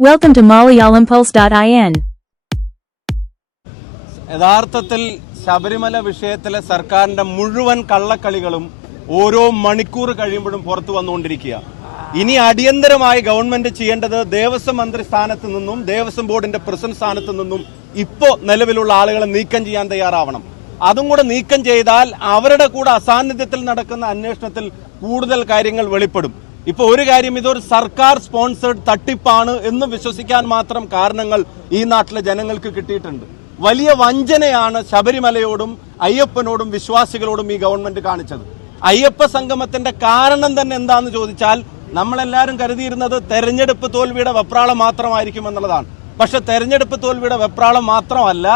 Welcome to MalayalamPulse.in. യഥാർത്ഥത്തിൽ ശബരിമല വിഷയത്തിലെ സർക്കാരിന്റെ മുഴുവൻ കള്ളക്കളികളും ഓരോ മണിക്കൂർ കഴിയുമ്പോഴും പുറത്തു വന്നുകൊണ്ടിരിക്കുക. ഇനി അടിയന്തരമായി ഗവൺമെന്റ് ചെയ്യേണ്ടത് ദേവസ്വം മന്ത്രി സ്ഥാനത്ത് നിന്നും ദേവസ്വം ബോർഡിന്റെ പ്രസിഡന്റ് സ്ഥാനത്ത് നിന്നും ഇപ്പോ നിലവിലുള്ള ആളുകളെ നീക്കം ചെയ്യാൻ തയ്യാറാവണം. അതും കൂടെ നീക്കം ചെയ്താൽ അവരുടെ കൂടെ അസാന്നിധ്യത്തിൽ നടക്കുന്ന അന്വേഷണത്തിൽ കൂടുതൽ കാര്യങ്ങൾ വെളിപ്പെടും. ഇപ്പൊ ഒരു കാര്യം, ഇതൊരു സർക്കാർ സ്പോൺസേഡ് തട്ടിപ്പാണ് എന്ന് വിശ്വസിക്കാൻ മാത്രം കാരണങ്ങൾ ഈ നാട്ടിലെ ജനങ്ങൾക്ക് കിട്ടിയിട്ടുണ്ട്. വലിയ വഞ്ചനയാണ് ശബരിമലയോടും അയ്യപ്പനോടും വിശ്വാസികളോടും ഈ ഗവൺമെന്റ് കാണിച്ചത്. അയ്യപ്പ സംഗമത്തിന്റെ കാരണം തന്നെ എന്താന്ന് ചോദിച്ചാൽ, നമ്മളെല്ലാവരും കരുതിയിരുന്നത് തെരഞ്ഞെടുപ്പ് തോൽവിയുടെ വെപ്രാളം മാത്രമായിരിക്കും എന്നുള്ളതാണ്. പക്ഷെ തെരഞ്ഞെടുപ്പ് തോൽവിയുടെ വെപ്രാളം മാത്രമല്ല,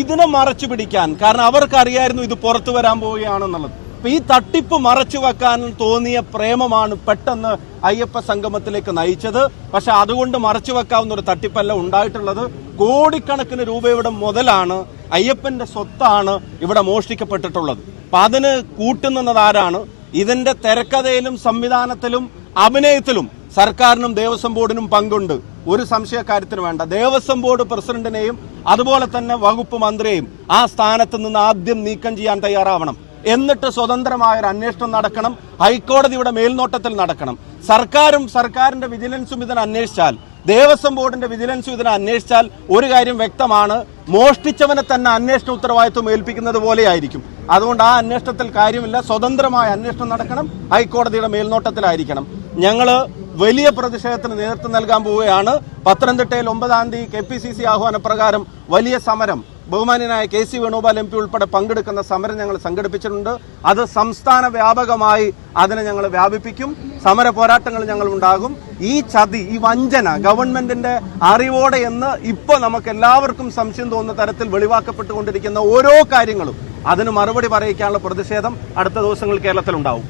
ഇതിനെ മറച്ചു പിടിക്കാൻ, കാരണം അവർക്കറിയായിരുന്നു ഇത് പുറത്തു വരാൻ പോവുകയാണെന്നുള്ളത്. അപ്പൊ ഈ തട്ടിപ്പ് മറച്ചു വെക്കാൻ തോന്നിയ പ്രേമമാണ് പെട്ടെന്ന് അയ്യപ്പ സംഗമത്തിലേക്ക് നയിച്ചത്. പക്ഷെ അതുകൊണ്ട് മറച്ചു വെക്കാവുന്ന ഒരു തട്ടിപ്പല്ല ഉണ്ടായിട്ടുള്ളത്. കോടിക്കണക്കിന് രൂപയുടെ മുതലാണ്, അയ്യപ്പന്റെ സ്വത്താണ് ഇവിടെ മോഷ്ടിക്കപ്പെട്ടിട്ടുള്ളത്. അപ്പൊ അതിന് കൂട്ടുനിന്നത് ആരാണ്? ഇതിന്റെ തിരക്കഥയിലും സംവിധാനത്തിലും അഭിനയത്തിലും സർക്കാരിനും ദേവസ്വം ബോർഡിനും പങ്കുണ്ട്, ഒരു സംശയക്കാര്യത്തിന് വേണ്ട. ദേവസ്വം ബോർഡ് പ്രസിഡന്റിനെയും അതുപോലെ തന്നെ വകുപ്പ് മന്ത്രിയെയും ആ സ്ഥാനത്ത് നിന്ന് ആദ്യം നീക്കം ചെയ്യാൻ തയ്യാറാവണം. എന്നിട്ട് സ്വതന്ത്രമായ ഒരു അന്വേഷണം നടക്കണം. ഹൈക്കോടതിയുടെ മേൽനോട്ടത്തിൽ നടക്കണം. സർക്കാരിന്റെ വിജിലൻസും ഇതിനെ അന്വേഷിച്ചാൽ, ദേവസ്വം ബോർഡിന്റെ വിജിലൻസും ഇതിനെ അന്വേഷിച്ചാൽ ഒരു കാര്യം വ്യക്തമാണ്, മോഷ്ടിച്ചവനെ തന്നെ അന്വേഷണ ഉത്തരവാദിത്വം ഏൽപ്പിക്കുന്നത് പോലെയായിരിക്കും. അതുകൊണ്ട് ആ അന്വേഷണത്തിൽ കാര്യമില്ല. സ്വതന്ത്രമായ അന്വേഷണം നടക്കണം, ഹൈക്കോടതിയുടെ മേൽനോട്ടത്തിലായിരിക്കണം. ഞങ്ങള് വലിയ പ്രതിഷേധത്തിന് നേതൃത്വം നൽകാൻ പോവുകയാണ്. പത്തനംതിട്ടയിൽ 9-ാം തീയതി KPCC ആഹ്വാനപ്രകാരം വലിയ സമരം, ബഹുമാന്യനായ KC വേണുഗോപാൽ MP ഉൾപ്പെടെ പങ്കെടുക്കുന്ന സമരം ഞങ്ങൾ സംഘടിപ്പിച്ചിട്ടുണ്ട്. അത് സംസ്ഥാന വ്യാപകമായി അതിനെ ഞങ്ങൾ വ്യാപിപ്പിക്കും. സമര പോരാട്ടങ്ങൾ ഞങ്ങൾ ഉണ്ടാകും. ഈ ചതി, ഈ വഞ്ചന ഗവൺമെന്റിന്റെ അറിവോടെ എന്ന് ഇപ്പൊ നമുക്ക് എല്ലാവർക്കും സംശയം തോന്നുന്ന തരത്തിൽ വെളിവാക്കപ്പെട്ടുകൊണ്ടിരിക്കുന്ന ഓരോ കാര്യങ്ങളും, അതിന് മറുപടി പറയിക്കാനുള്ള പ്രതിഷേധം അടുത്ത ദിവസങ്ങൾ കേരളത്തിൽ ഉണ്ടാവും.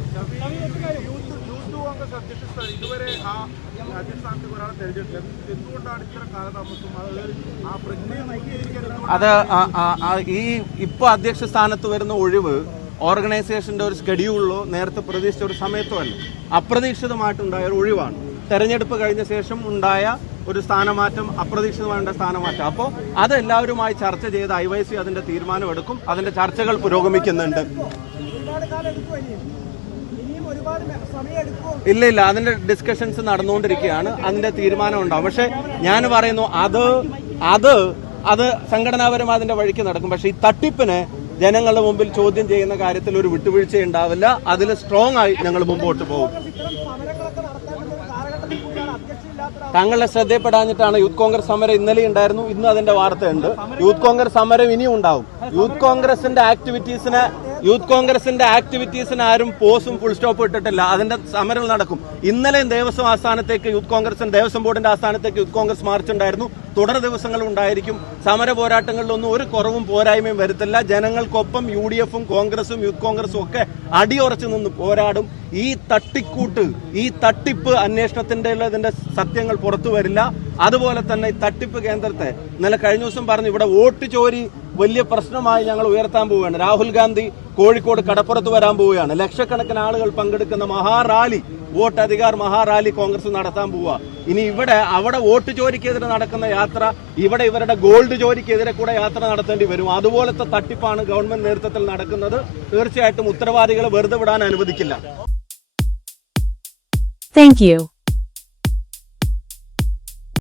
അത് ഈ ഇപ്പൊ അധ്യക്ഷ സ്ഥാനത്ത് വരുന്ന ഒഴിവ് ഓർഗനൈസേഷന്റെ ഒരു സ്കെഡ്യൂളിലോ നേരത്തെ പ്രതീക്ഷിച്ച ഒരു സമയത്തോ അല്ല, അപ്രതീക്ഷിതമായിട്ടുണ്ടായ ഒരു ഒഴിവാണ്. തെരഞ്ഞെടുപ്പ് കഴിഞ്ഞ ശേഷം ഉണ്ടായ ഒരു സ്ഥാനമാറ്റം, അപ്രതീക്ഷിതമായ സ്ഥാനമാറ്റം. അപ്പോൾ അത് എല്ലാവരുമായി ചർച്ച ചെയ്ത് IYC അതിന്റെ തീരുമാനമെടുക്കും. അതിന്റെ ചർച്ചകൾ പുരോഗമിക്കുന്നുണ്ട്. ഇല്ല, അതിന്റെ ഡിസ്കഷൻസ് നടന്നുകൊണ്ടിരിക്കുകയാണ്. അതിന്റെ തീരുമാനം ഉണ്ടാവും. പക്ഷെ ഞാൻ പറയുന്നു, അത് സംഘടനാപരമായി അതിന്റെ വഴിക്ക് നടക്കും. പക്ഷെ ഈ തട്ടിപ്പിനെ ജനങ്ങളുടെ മുമ്പിൽ ചോദ്യം ചെയ്യുന്ന കാര്യത്തിൽ ഒരു വിട്ടുവീഴ്ച ഉണ്ടാവില്ല. അതിൽ സ്ട്രോങ് ആയി ഞങ്ങൾ മുമ്പോട്ട് പോകും. തങ്ങളുടെ ശ്രദ്ധയിൽപ്പെടാഞ്ഞിട്ടാണ് യൂത്ത് കോൺഗ്രസ് സമരം ഇന്നലെ ഉണ്ടായിരുന്നു, ഇന്ന് അതിന്റെ വാർത്തയുണ്ട്. യൂത്ത് കോൺഗ്രസ് സമരം ഇനിയും ഉണ്ടാവും. യൂത്ത് കോൺഗ്രസിന്റെ ആക്ടിവിറ്റീസിന് ആരും പോസും ഫുൾ സ്റ്റോപ്പ് ഇട്ടിട്ടില്ല. അതിന്റെ സമരം നടക്കും. ഇന്നലെയും ദേവസ്വം ആസ്ഥാനത്തേക്ക് ദേവസ്വം ബോർഡിന്റെ ആസ്ഥാനത്തേക്ക് യൂത്ത് കോൺഗ്രസ് മാർച്ച് ഉണ്ടായിരുന്നു. തുടർ ദിവസങ്ങളും ഉണ്ടായിരിക്കും. സമര പോരാട്ടങ്ങളിലൊന്നും ഒരു കുറവും പോരായ്മയും വരുത്തില്ല. ജനങ്ങൾക്കൊപ്പം UDF-ഉം കോൺഗ്രസും യൂത്ത് കോൺഗ്രസും ഒക്കെ അടിയുറച്ചു നിന്ന് പോരാടും. ഈ തട്ടിപ്പ് അന്വേഷണത്തിന്റെ സത്യങ്ങൾ പുറത്തു വരില്ല. അതുപോലെ തന്നെ ഈ തട്ടിപ്പ് കേന്ദ്രത്തെ ഇന്നലെ കഴിഞ്ഞ ദിവസം പറഞ്ഞു, ഇവിടെ വോട്ട് ചോരി വലിയ പ്രശ്നമായി ഞങ്ങൾ ഉയർത്താൻ പോവുകയാണ്. രാഹുൽ ഗാന്ധി കോഴിക്കോട് കടപ്പുറത്ത് വരാൻ പോവുകയാണ്. ലക്ഷക്കണക്കിന് ആളുകൾ പങ്കെടുക്കുന്ന മഹാറാലി, വോട്ട് അധികാർ മഹാറാലി കോൺഗ്രസ് നടത്താൻ പോവുക. ഇനി അവിടെ വോട്ട് ചോരിക്കെതിരെ നടക്കുന്ന യാത്ര, ഇവിടെ ഇവരുടെ ഗോൾഡ് ചോരിക്കെതിരെ കൂടെ യാത്ര നടത്തേണ്ടി വരും. അതുപോലത്തെ തട്ടിപ്പാണ് ഗവൺമെന്റ് നേതൃത്വത്തിൽ നടക്കുന്നത്. തീർച്ചയായിട്ടും ഉത്തരവാദികളെ വെറുതെ വിടാൻ അനുവദിക്കില്ല. Thank you.